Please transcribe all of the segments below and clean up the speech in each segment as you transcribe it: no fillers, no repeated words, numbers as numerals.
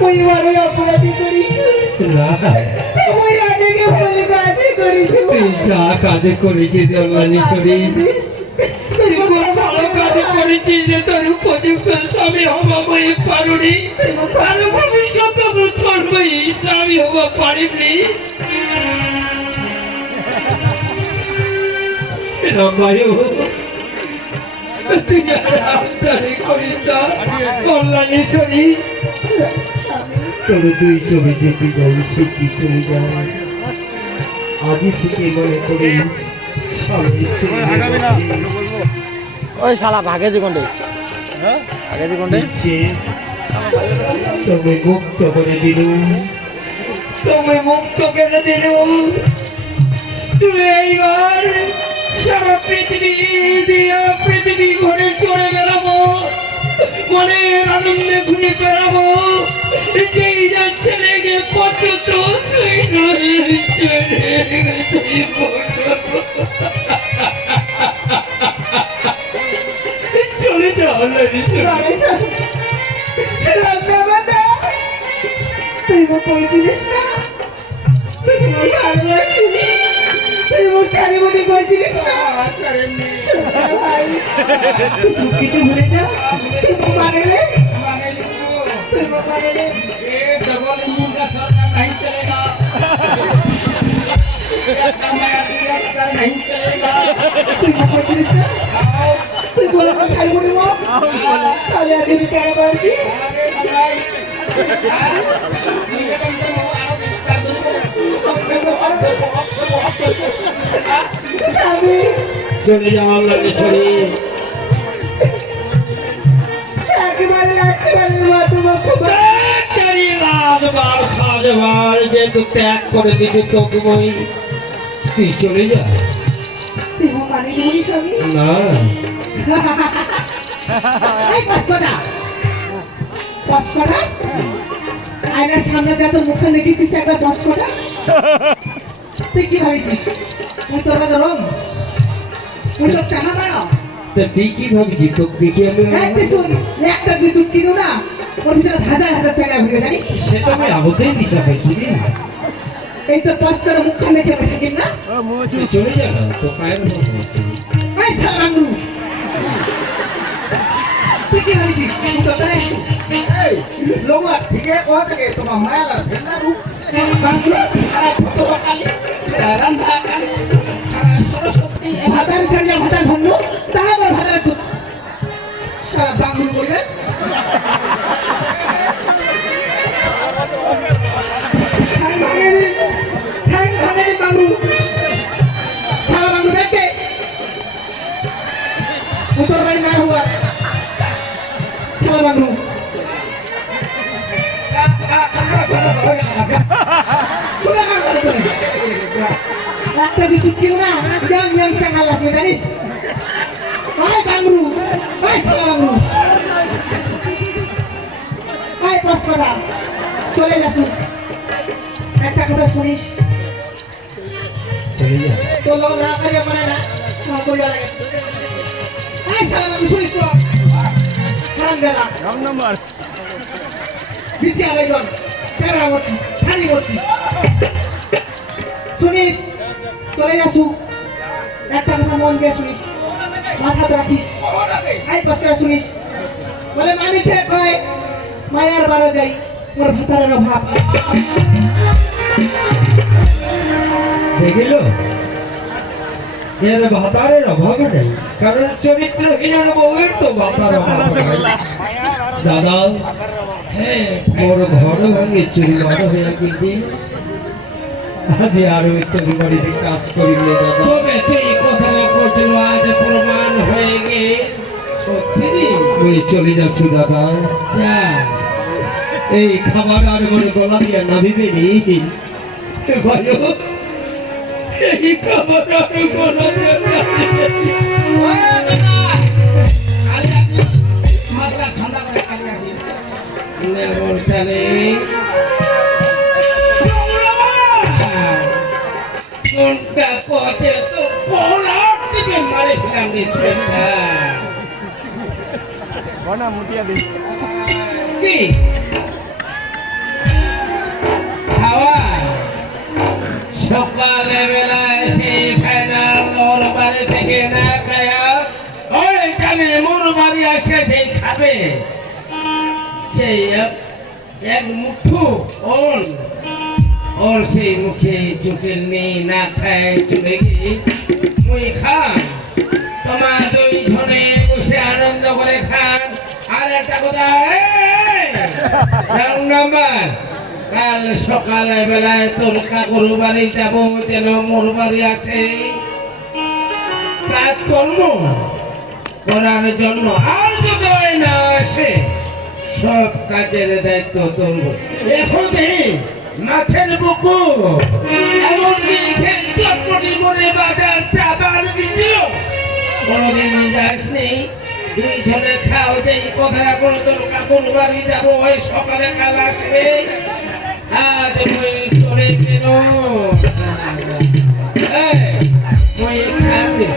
মই বড় অপরাধী করেছি না মই অনেক ভুল কাজ করেছি তুই যা কাজ করেছিস অল্লাহশ্বরী তুই কোন ভালো কাজ করেছিস যে তোর উপযুক্ত স্বামী হবা বই পারুনি আর ভবিষ্যৎ তোর বই স্বামী হবা পারিনি রামায়ু তুই রাস্তায় করিস না অল্লাহশ্বরী তোর দুই ছবি যেতে যাই সেটি চলে যায় আজই থেকে মনে করিস ওই শালা ভাগে যে কোনটা আগে যে কোনটা তুমি মুক্ত করে দিল তুমি মুক্ত করে দিল তুই এইবার সারা পৃথিবী ঘুরে চলে বেড়াবো মনের আনন্দে ঘুরে বেড়াবো যেই যাচ্ছে রেগে পত্র তো চলে যাও তুই কইছিস না তুই ভালোবাসি তুই মোর চারি মনে কইছিস না কিছু ভুলে যা তুই মানেলে तुम मानेले ये डबल इंजन का सरकार नहीं चलेगा नहीं चलेगा तुम कइছিস না তুই বলে খাই বলি মো তাহলে আগে কি কেন করবি আরে ভাই ঠিক আছে আমি স্বামী চলে যাও অল্লাহশ্বরী যেহেতু ত্যাগ করে দিচ্ছি তোকে বই তুই চলে যা না আয়নার সামনে যত মুখে লেগেছিস একবার 10 টাকা তুই কি ভাবিছিস তুই তোর রং তুই তো চাহা বাড়া তুই কি ভাবছিস তোকে দেখি আমি একটা দুই চুপ কিনো না ওর ভিতরে হাজার হাজার টাকা ঘুরে জানিস সেটা আমি আগতেই দিশা পাইছি এই তো 5 টাকা মুখ খানে খেয়ে থাকিস না তুই চলে যা না তো কায়ের এই সালাঙ্গু তুই কি ভাবিছিস তুই তো জানে এই লোক ঠিক আছে কত থেকে তোমার মায়ালা ফেললা রূপ বাংলু সারা ফটো কালি রান্না কালি সারা সরস্বতী ভাতার ছাড়িয়া ভাতার ধন্য তা আমার ভাতার দুধ সারা বাংলু বলবে বাংলু সারা বাংলু বেটে উত্তর বাড়ি না হুয়া সারা বাংলু একটা কিছু কিনো না yang sangat lagi garis hai bangru hai salah bangru hai pasora চলে যাসু একটা কথা শুনিস চলে যা তো লোক রাগ করে মানে না আমার কইবা লাগে hai salah bangru শুনিস তো হারাম গেলা রাম নাম্বার বিদ্যা আয়োজন ক্যামেরা মতি খালি মতি শুনিস চলে যাসু একটা কথা মন দিয়ে শুনিস মাথাতে রাখিস এই কষ্টটা শুনিস বলে মানুষে কয় মায়ার বারো যাই মোর ভাতারের অভাব দেখিল এর ভাতারের অভাব নেই কারণ চরিত্রহীনের বউয়ের তো ভাতার অভাব নেই দাদা মোর ঘর ভাঙে চুরি বড় হয়ে কিন্তু আজ আরো একটু বাড়িতে কাজ করিলে দাদা তবে তুই কথা করছিল আজ প্রমাণ হয়ে গে সত্যি তুই চলে যাচ্ছ দাদা যা এই খাবার আর মনে গলা দিয়া নামিবে নি ভাই এই খাবার আর গলা দিয়া নামিবে ঠান্ডা করে কালি আসি নেমর চলে কোনটা পথে তো পলাট দিকে মারে ফেলাম রে সুরেশা বনা মুটিয়া দি কি সেই এক মুঠো ওর সেই মুখে চোখের নেই না খায় চলে গিয়ে মুই খান তোমার দুইজনে বসে আনন্দ করে খান। আর একটা কথা নাম্বার কাল সকালে বেলায় তোর কাকুর বাড়ি যাবো যেন মোর বাড়ি আসে কাজকর্ম করার জন্য। আর যদি না আসে সব কাজের দায়িত্ব তোর। এখন মাছের বুকু এমন দিয়েছে চটপটি করে বাজার চাপান দিচ্ছিল কোনোদিন যাসনি। দুইজনে খাও যে কথাটা কোনো তোর কাকুর বাড়ি যাবো ওই সকালে কাল আসবে। আজ মই চলে কেন মই খাবে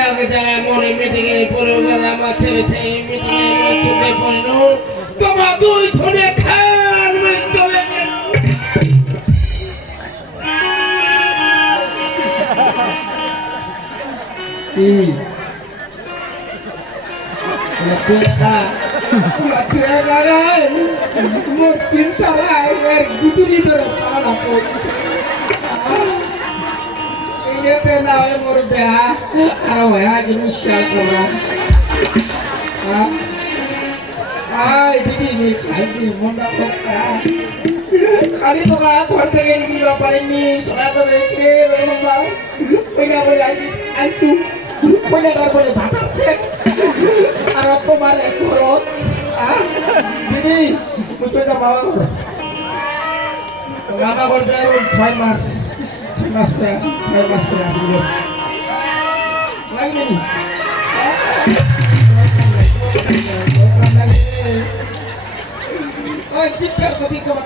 এক জায়গায় মনে মিটিংয়ে পড়ে গেলাম আছে সেই মিটিংয়ে চলে পড়ল তোমার দুইজনে খান চলে গেল। খালি তোমার ঘর থেকে নিয়ে পারিনি সবাই বলে বলে আইতু পয়লাটার বলে ভাটাচ্ছে আর তোমার এক ঘর দিদি বুঝতে যা বাবা ঘর বাবা ঘর যায় 6 মাস পরে আসি 6 মাস পরে আসি লাগবে নি ওই চিৎকার কবি কবা